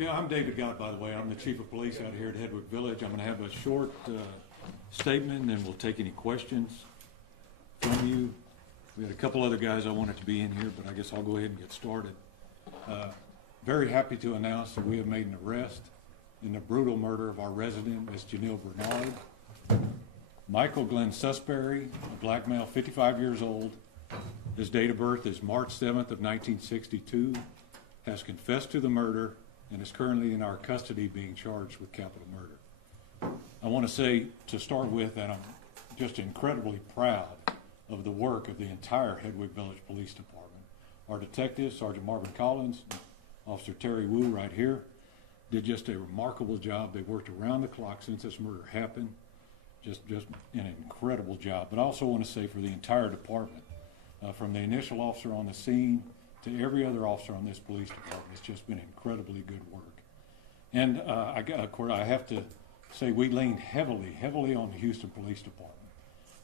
Yeah, I'm David Gott, by the way. I'm the Chief of Police out here at Hedwig Village. I'm going to have a short statement, and then we'll take any questions from you. We had a couple other guys I wanted to be in here, but I guess I'll go ahead and get started. Very happy to announce that we have made an arrest in the brutal murder of our resident, Miss Janelle Bernard. Michael Glenn Susbury, a black male, 55 years old. His date of birth is March 7th of 1962, has confessed to the murder and is currently in our custody being charged with capital murder. I want to say, to start with, that I'm just incredibly proud of the work of the entire Hedwig Village Police Department. Our detectives, Sergeant Marvin Collins, Officer Terry Wu right here, did just a remarkable job. They worked around the clock since this murder happened. Just an incredible job. But I also want to say for the entire department, from the initial officer on the scene to every other officer on this police department, it's just been incredibly good work. And I have to say we leaned heavily on the Houston Police Department.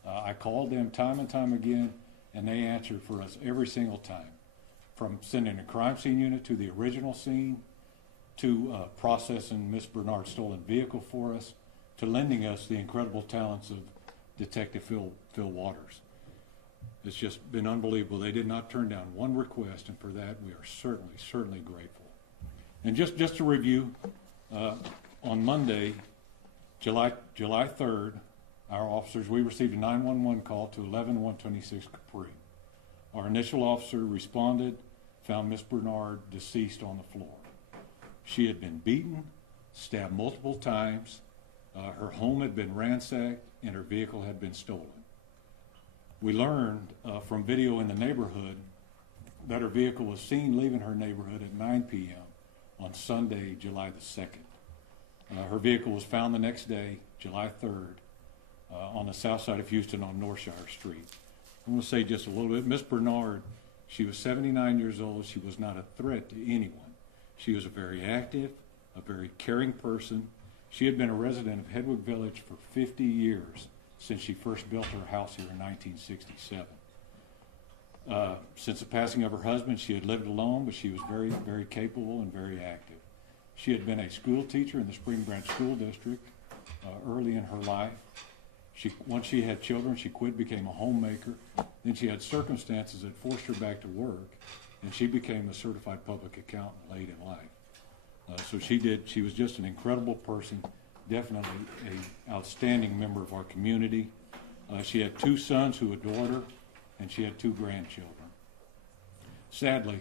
I called them time and time again, and they answered for us every single time, from sending a crime scene unit to the original scene, to processing Miss Bernard's stolen vehicle for us, to lending us the incredible talents of Detective Phil Waters. It's just been unbelievable. They did not turn down one request, and for that we are certainly grateful. And just to review, on Monday, July 3rd, our officers, we received a 911 call to 11126 Capri. Our initial officer responded, found Miss Bernard deceased on the floor. She had been beaten, stabbed multiple times, her home had been ransacked, and her vehicle had been stolen. We learned from video in the neighborhood that her vehicle was seen leaving her neighborhood at 9 p.m. on Sunday, July the 2nd. Her vehicle was found the next day, July 3rd, on the south side of Houston on Northshire Street. I'm going to say just a little bit. Miss Bernard, she was 79 years old. She was not a threat to anyone. She was a very active, a very caring person. She had been a resident of Hedwig Village for 50 years since she first built her house here in 1967. Since the passing of her husband, she had lived alone, but she was very capable and very active. She had been a school teacher in the Spring Branch School District early in her life. Once she had children, she quit, became a homemaker. Then she had circumstances that forced her back to work, and she became a certified public accountant late in life. So she was just an incredible person, definitely an outstanding member of our community. She had 2 sons who adored her, and she had 2 grandchildren. Sadly,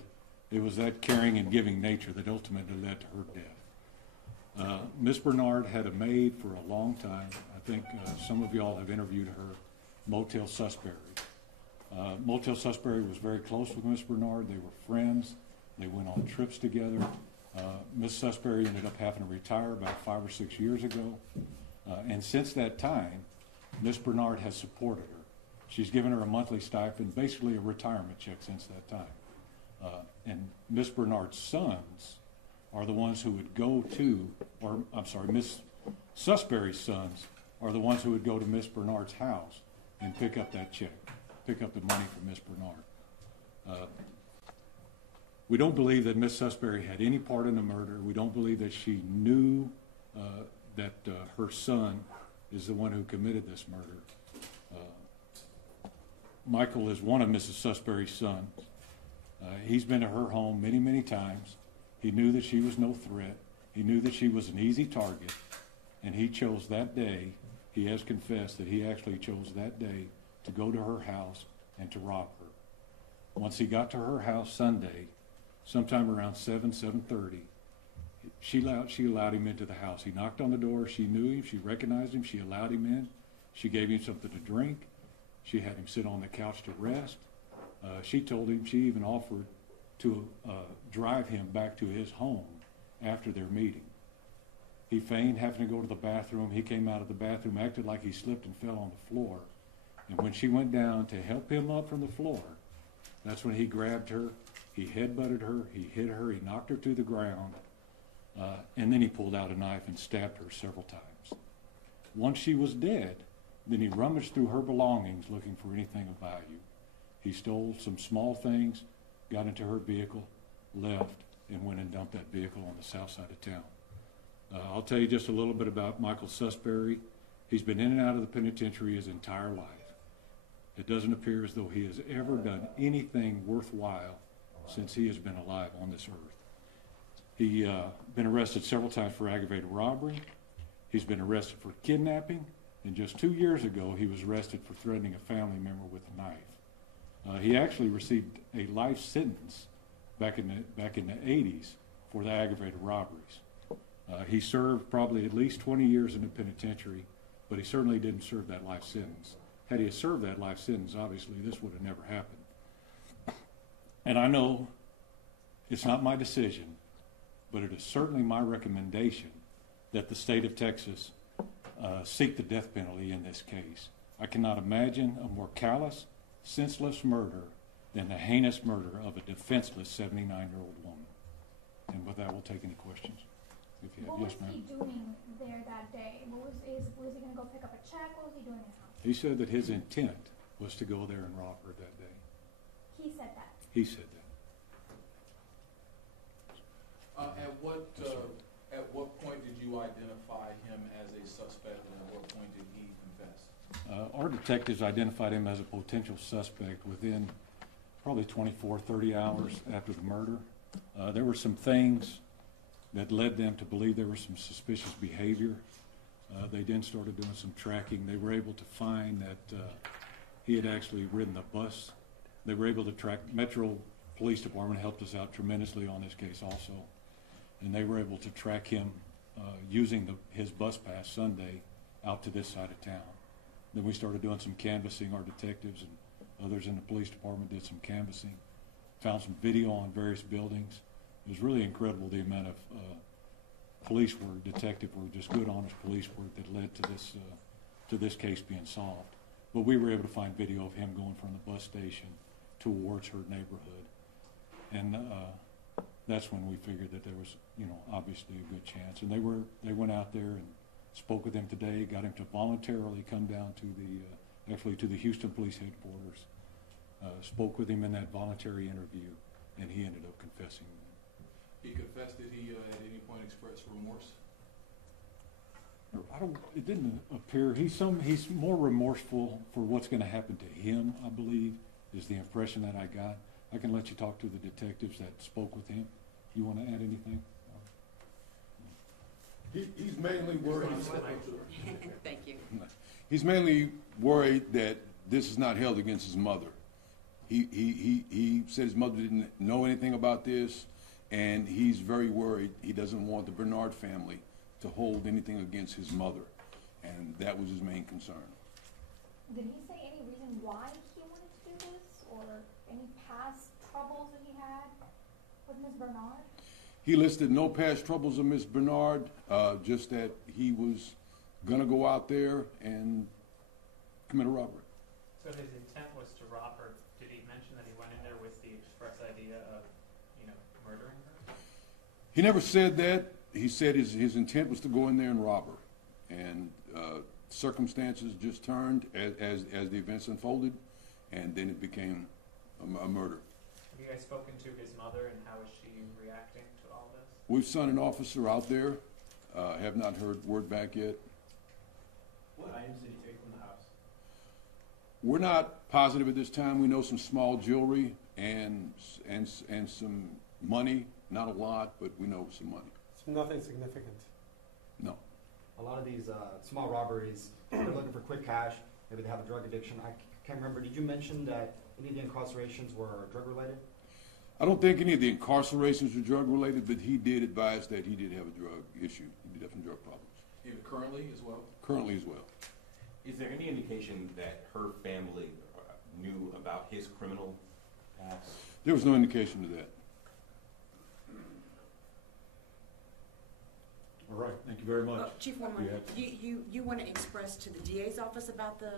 it was that caring and giving nature that ultimately led to her death. Miss Bernard had a maid for a long time. I think some of y'all have interviewed her, Motel Susbury. Motel Susbury was very close with Miss Bernard. They were friends. They went on trips together. Miss Susbury ended up having to retire about 5 or 6 years ago. And since that time, Miss Bernard has supported her. She's given her a monthly stipend, basically a retirement check since that time. And Miss Bernard's sons are the ones who would go to, Miss Susbury's sons are the ones who would go to Miss Bernard's house and pick up that check, pick up the money from Miss Bernard. We don't believe that Miss Susbury had any part in the murder. We don't believe that she knew that her son is the one who committed this murder. Michael is one of Mrs. Susbury's sons. He's been to her home many times. He knew that she was no threat. He knew that she was an easy target, and he chose that day. He has confessed that he actually chose that day to go to her house and to rob her. Once he got to her house Sunday, sometime around 7:30, she allowed him into the house. He knocked on the door. She knew him. She recognized him. She allowed him in. She gave him something to drink. She had him sit on the couch to rest. She told him, she even offered to drive him back to his home after their meeting. He feigned having to go to the bathroom. He came out of the bathroom, acted like he slipped and fell on the floor. And when she went down to help him up from the floor, that's when he grabbed her, he headbutted her, he hit her, he knocked her to the ground, and then he pulled out a knife and stabbed her several times. Once she was dead, then he rummaged through her belongings looking for anything of value. He stole some small things, got into her vehicle, left, and went and dumped that vehicle on the south side of town. I'll tell you just a little bit about Michael Susbury. He's been in and out of the penitentiary his entire life. It doesn't appear as though he has ever done anything worthwhile since he has been alive on this earth. He's been arrested several times for aggravated robbery. He's been arrested for kidnapping, and just 2 years ago he was arrested for threatening a family member with a knife. He actually received a life sentence back in the 80s for the aggravated robberies. He served probably at least 20 years in the penitentiary, but he certainly didn't serve that life sentence. Had he served that life sentence, obviously this would have never happened. And I know it's not my decision, but it is certainly my recommendation that the state of Texas seek the death penalty in this case. I cannot imagine a more callous, senseless murder than the heinous murder of a defenseless 79-year-old woman. And with that, we'll take any questions. If you have. Yes, ma'am. What was he doing there that day? Was he going to go pick up a check? What was he doing in the house? He said that his intent was to go there and rob her that day. He said that. He said that. At what point did you identify him as a suspect, and at what point did he confess? Our detectives identified him as a potential suspect within probably 24, 30 hours after the murder. There were some things that led them to believe there was some suspicious behavior. They then started doing some tracking. They were able to find that he had actually ridden the bus. They were able to track. Metro Police Department helped us out tremendously on this case also. And they were able to track him using his bus pass Sunday out to this side of town. Then we started doing some canvassing. Our detectives and others in the police department did some canvassing, found some video on various buildings. It was really incredible the amount of police work, detective work, just good, honest police work that led to this case being solved. But we were able to find video of him going from the bus station towards her neighborhood, and that's when we figured that there was, obviously a good chance. And they went out there and spoke with him today, got him to voluntarily come down to the Houston Police Headquarters, spoke with him in that voluntary interview, and he ended up confessing. He confessed. Did he at any point express remorse? It didn't appear. He's more remorseful for what's going to happen to him, I believe, is the impression that I got. I can let you talk to the detectives that spoke with him. You want to add anything? He's mainly worried. Thank you. He's mainly worried that this is not held against his mother. He said his mother didn't know anything about this, and he's very worried. He doesn't want the Bernard family to hold anything against his mother, and that was his main concern. Did he say any reason why he wanted to do this, or any past troubles that he had with Ms. Bernard? He listed no past troubles of Miss Bernard, just that he was going to go out there and commit a robbery. So his intent was to rob her. Did he mention that he went in there with the express idea of, murdering her? He never said that. He said his intent was to go in there and rob her. And circumstances just turned as the events unfolded, and then it became a murder. Have you guys spoken to his mother, and how is she reacting to all this? We've sent an officer out there. Have not heard word back yet. What items did he take from the house? We're not positive at this time. We know some small jewelry and some money. Not a lot, but we know some money. So nothing significant? No. A lot of these small robberies, they're looking for quick cash. Maybe they have a drug addiction. I can't remember. Did you mention that any of the incarcerations were drug related? I don't think any of the incarcerations were drug related, but he did advise that he did have a drug issue. He did have some drug problems. Even currently as well? Currently as well. Is there any indication that her family knew about his criminal past? There was no indication to that. All right, thank you very much. Chief, one more. You want to express to the DA's office about the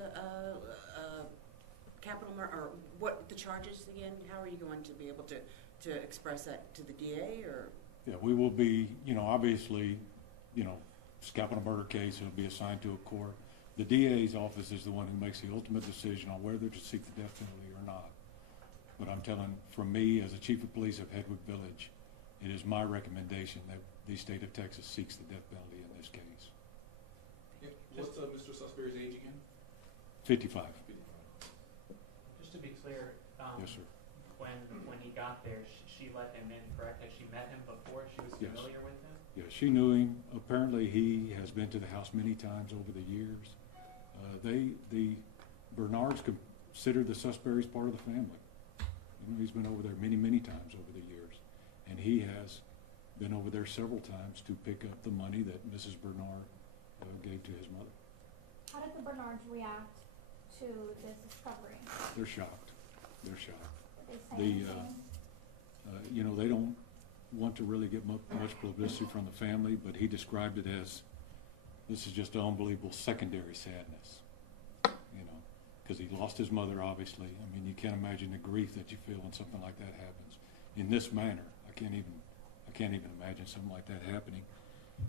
capital murder, or what the charges again? How are you going to be able to express that to the DA, or? Yeah, we will be, obviously, it's a capital murder case. It'll be assigned to a court. The DA's office is the one who makes the ultimate decision on whether to seek the death penalty or not. But I'm telling, from me as a chief of police of Hedwig Village, it is my recommendation that the state of Texas seeks the death penalty in this case. Yeah, what's Mr. Susbury's age again? 55. 55. Just to be clear, Yes, sir. when he got there, she let him in, correct? Had she met him before? She was Yes. familiar with him? Yeah, she knew him. Apparently, he has been to the house many times over the years. The Bernards consider the Susburys part of the family. You know, he's been over there many, many times over the years, and he has been over there several times to pick up the money that Mrs. Bernard gave to his mother. How did the Bernards react to this discovery? They're shocked. They're shocked. Did they say The, anything? You know, they don't want to really get much publicity from the family, but he described it as, this is just an unbelievable secondary sadness, you know, because he lost his mother, obviously. I mean, you can't imagine the grief that you feel when something like that happens in this manner. I can't even imagine something like that happening.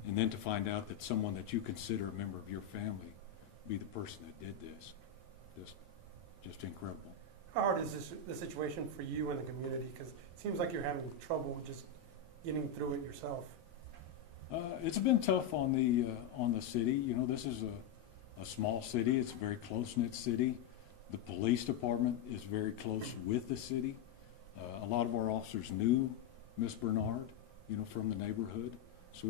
And then to find out that someone that you consider a member of your family be the person that did this, just incredible. How hard is the situation for you and the community? Because it seems like you're having trouble just getting through it yourself. It's been tough on the city. You know, this is a small city. It's a very close-knit city. The police department is very close with the city. A lot of our officers knew Miss Bernard, you know, from the neighborhood. So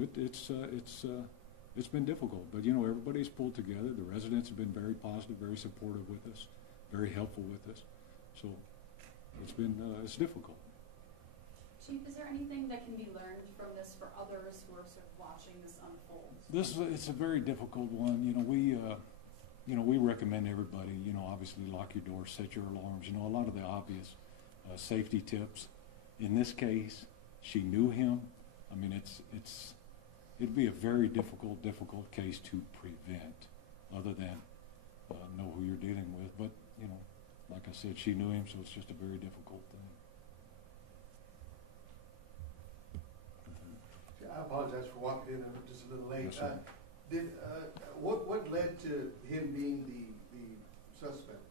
it's been difficult. But, you know, everybody's pulled together. The residents have been very positive, very supportive with us, very helpful with us. So it's difficult. Chief, is there anything that can be learned from this for others who are sort of watching this unfold? It's a very difficult one. You know, we recommend everybody, you know, obviously lock your doors, set your alarms, you know, a lot of the obvious safety tips. In this case, she knew him. I mean, it'd be a very difficult case to prevent, other than know who you're dealing with. But, you know, like I said, she knew him, so it's just a very difficult thing. I apologize for walking in just a little late. Yes, sir. What led to him being the suspect?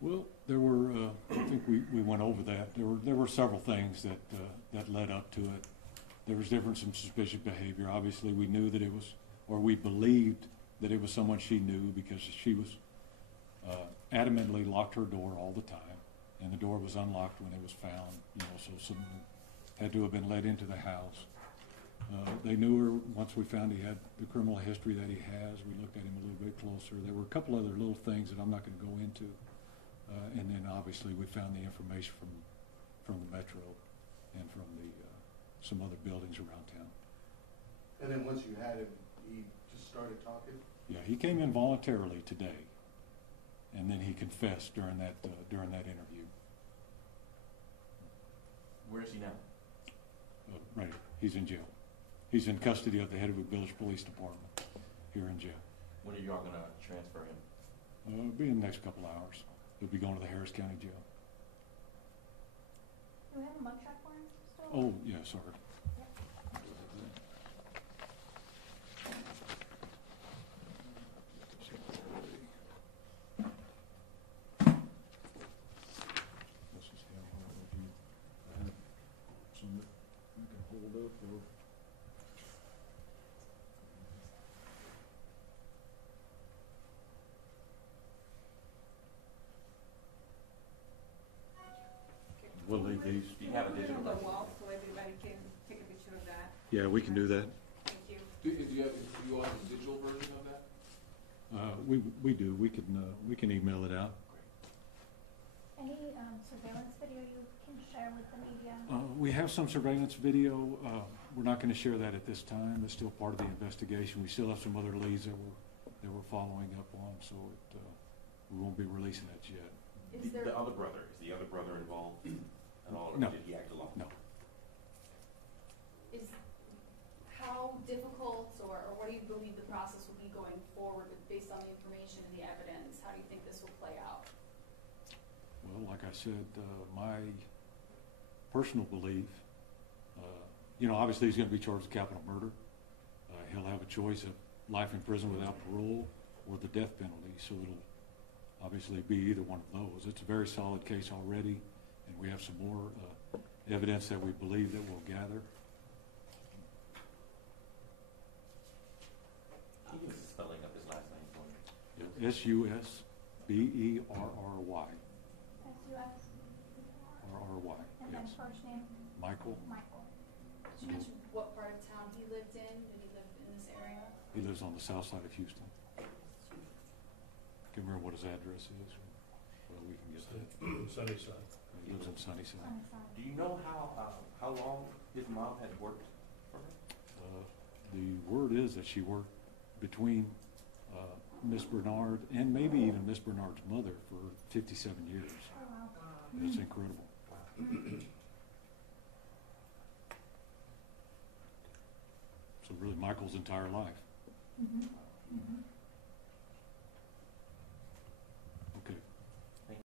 Well, there were, I think we went over that. There were several things that led up to it. There was some suspicious behavior. Obviously, we knew that it was, or we believed that it was someone she knew, because she was adamantly locked her door all the time, and the door was unlocked when it was found. You know, so someone had to have been let into the house. They knew her once we found he had the criminal history that he has. We looked at him a little bit closer. There were a couple other little things that I'm not going to go into. And then obviously we found the information from the Metro and from some other buildings around town. And then once you had him, he just started talking? Yeah, he came in voluntarily today, and then he confessed during that interview. Where is he now? Right, he's in jail. He's in custody of the Hedwig Village Police Department here in jail. When are y'all gonna transfer him? It'll be in the next couple hours. He'll be going to the Harris County Jail. Do we have a mugshot for him still? Oh, yeah, sorry. This is him. I don't know if you have some that you can hold up or. We'll leave these. Do you have a digital The version? wall, so everybody can take a picture of that. Yeah, we can do that. Thank you. Do you all have a digital version of that? We do. We can email it out. Any surveillance video you can share with the media? We have some surveillance video. We're not going to share that at this time. It's still part of the investigation. We still have some other leads that we're following up on, so we won't be releasing that yet. Is there, The other brother, is the other brother involved at all, or No. did he act alone? No. is, how difficult or what do you believe the process will be going forward based on the information and the evidence? How do you think this will play out? Well, like I said, my personal belief, obviously he's going to be charged with capital murder. He'll have a choice of life in prison without parole or the death penalty, so it'll obviously be either one of those. It's a very solid case already, and we have some more evidence that we believe that we'll gather. Can you give us the spelling of his last name for me? Susberry. RRY, And then yes. first name, Michael, Michael. Did you mention what part of town he lived in? Did he live in this area? he lives on the south side of Houston. Can remember what his address is? Well, we can get that. Sunnyside. He lives in Sunnyside. Sunnyside. Do you know how long his mom had worked for her? The word is that she worked between Miss Bernard and maybe even Miss Bernard's mother for 57 years. Oh, wow. It's incredible. So really, Michael's entire life. Mm-hmm. Mm-hmm.